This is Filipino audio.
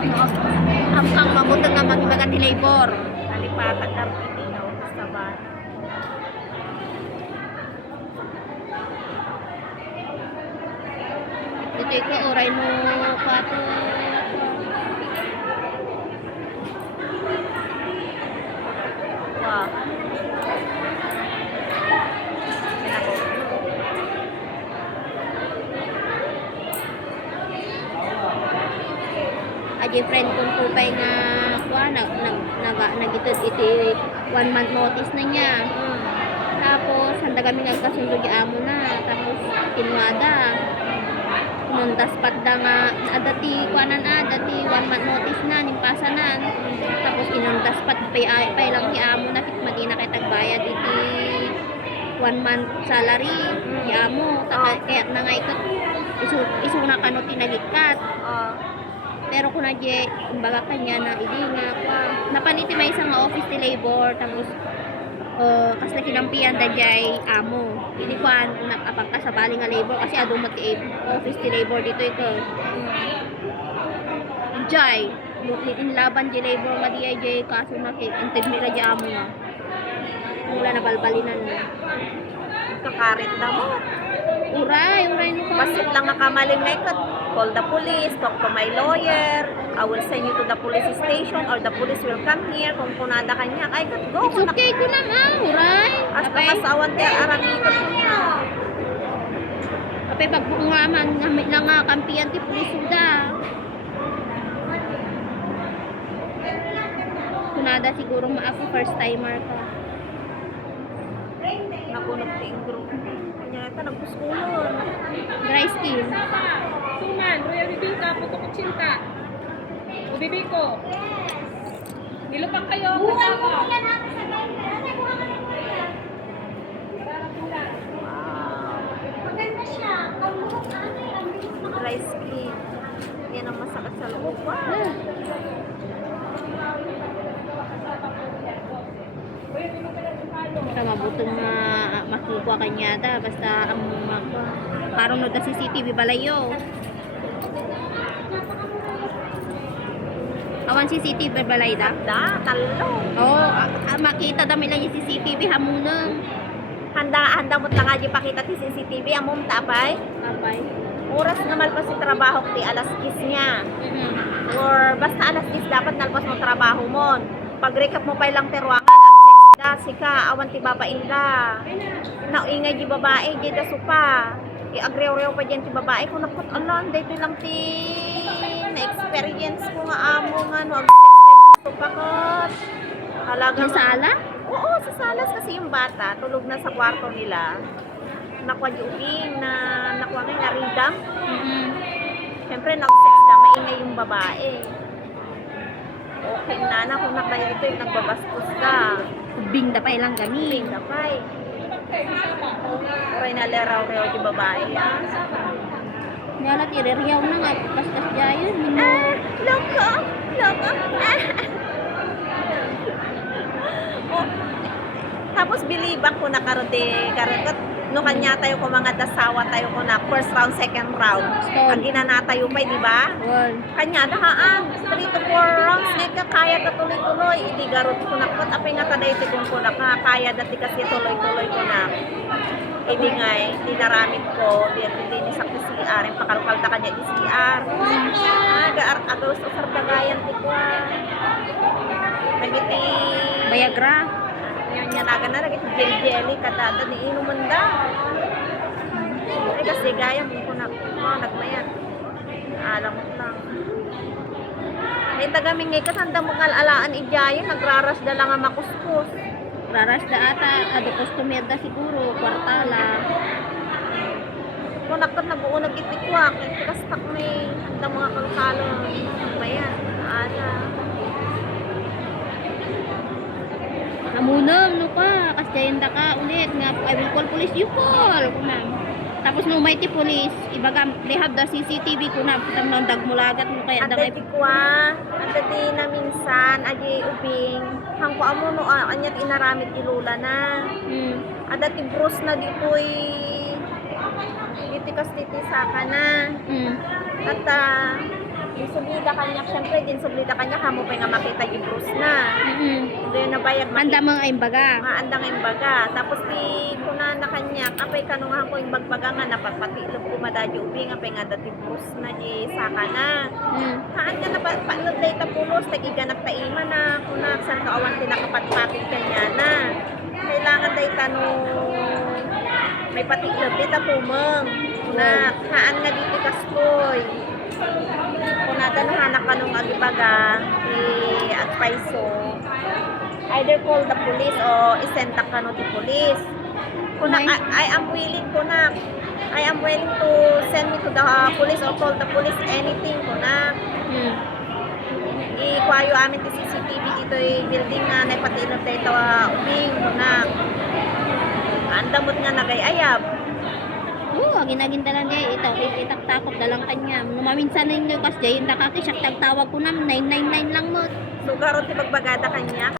Ang kang mabutang nga magbaga labor. Alipatan kang inihaw sa ba. Dito ko oray mo pato. Wow. Aji friend kong kupay nga kuha nagitid iti 1 month notice na niya. Tapos handa kami nagkasundo di amo na. Tapos kinwada. Nundas pat da nga adati kuanan adati 1 month notice na nimpasanan. Tapos inundas pat pay lang ti amo na kit madina kay tagbayad iti 1 month salary di amo. Kaya na nga ikot isuna kano tinagikat. Pero kung nadye, kumbaga kanya na hindi nga pa. Napaniti may isang office ni labor, tapos kas na kinampiyan da jay amo. Hindi ko kung nakapag ka sa bali nga labor, kasi adong mati office ni labor dito ito. Jay, in laban jay labor nga di jay kaso na intib nila jay amo nga. Mula na balbalinan na. Kakarit na mo. Uray no pa. Basit lang nakamaling na ikot. Call the police, talk to my lawyer, I will send you to the police station or the police will come here kung kunada kanya. Ay, go. It's okay ko na uray. Hasta kasawan tayo aramito niya. Kapay pagbungaman, ngamit lang nga kampiyan ti puliso da. Kunada siguro ako first timer ka. Nakunog ti ingro. Kanya ito, nagpuskulon. Dry skin. Suman, Royal Bibingka, Puto Kutsinta. Ubibiko. Nilupak kayo, kasama. Maganda siya. Dry skin. Yan ang masakit sa loob. Basta mabutong na makukuha kanya da. Basta ang parang no da CCTV balayo. Awan CCTV balay da? Talo. Oo, makita dami lang yung CCTV hamunang. Handa mo lang nga pakita ti CCTV. Amom tapay. Apay. Oras nga malpas si trabaho ti alas 10 niya. Or basta alas 10 dapat nalpas mo trabaho mo. Pag recap mo pa lang teruangan at sex da sika awan ti babaeng da. Naingay di babae di da supa. I-agrew-rew pa dyan ti babae kung nakot alam dito lang ti na-experience ko nga amo nga no ag-sex ka dito pakot. Halaga Sa sala? Oo, sa salas kasi yung bata tulog na sa kwarto nila. Nakwa di ubing na nakwa nga naridam. Siyempre nag-sex na maingay yung babae. Okay na kung nakaya dito yung nagbabastos ka. Ubing da pa ilang gani. Ubing na pa eh. Oray na leraw-rew di babae. Wala tiririyaw na nga. Pastas jayon. Loko! Oh, tapos bilibak ko na karon no kanya tayo ko mga dasawa tayo ko na first round, second round. Stone. Ang ginanatayo pa, di ba? Well, Kanya dahaan 3 to 4 rounds nga kaya ta tuloy-tuloy idi garot ko na pot apay nga taday ti kung ko na kaya dati kasi tuloy-tuloy ko na idi ngay dinaramit ko di ni sa CR ang pakalkalta kanya di CR agaw sa sardagayan ti ko nagiti Viagra. nya naga na nagiti jelly kadada ni inuman da kasi gaya mo ko na nagmayan alam mo lang. May tagaming ngay katanda mo alaan ijayan, nagraras da lang ang makuskus. Raras da ata, ado customer da siguro, kwartala. Kung nakat nag-uunag itikwak, kastak may handa mga kalkalo. Mayan, ana. Namunam, no ka, kasdayan da ka ulit, nga, I will call police, you call, kunam. Tapos no may ti police, ibaga, they have the CCTV kunam, kitam na dagmulagat mo kaya Ante dangay. tikwa, ante ti na minsan, aji ubing, hangko amo no, anyat inaramit ilula na. Ada ti Bruce na dito'y, diti kas titi saka na. At Sublida kanya, syempre din sublida kanya, kamo pa nga makita yung bruise na. Doon nabayag Anda mo nga imbaga. nga andang yung baga. Tapos di kuna na kanya, apay kanungan ko yung bagbaga nga, napagpatilog ko madadyo ubing, apay nga dati bruise na di saka na. Haan nga napaanod day tapulos, tagiganap taima na, kuna saan ka awan tinakapatpatin kanya na. Kailangan day tanong, may patilog, di tapumeng. Kuna, haan nga dito kaskoy. Kuna danahanak ka nung agibaga, i-adviso, either call the police o isenta ka no di police. Kuna, I am willing kuna, I am willing to send me to the police or call the police, anything kuna. Ikwayo amin ti CCTV dito building nga naipatilog dito ubing kuna. Andamot nga nagayayab. Oo, ginagindalan niya. Itaktakot na lang kanya. Maminsan ninyo kasi yung nakakisyak tagtawag ko na 999 lang mo. So, karon ti pagbagada kanya,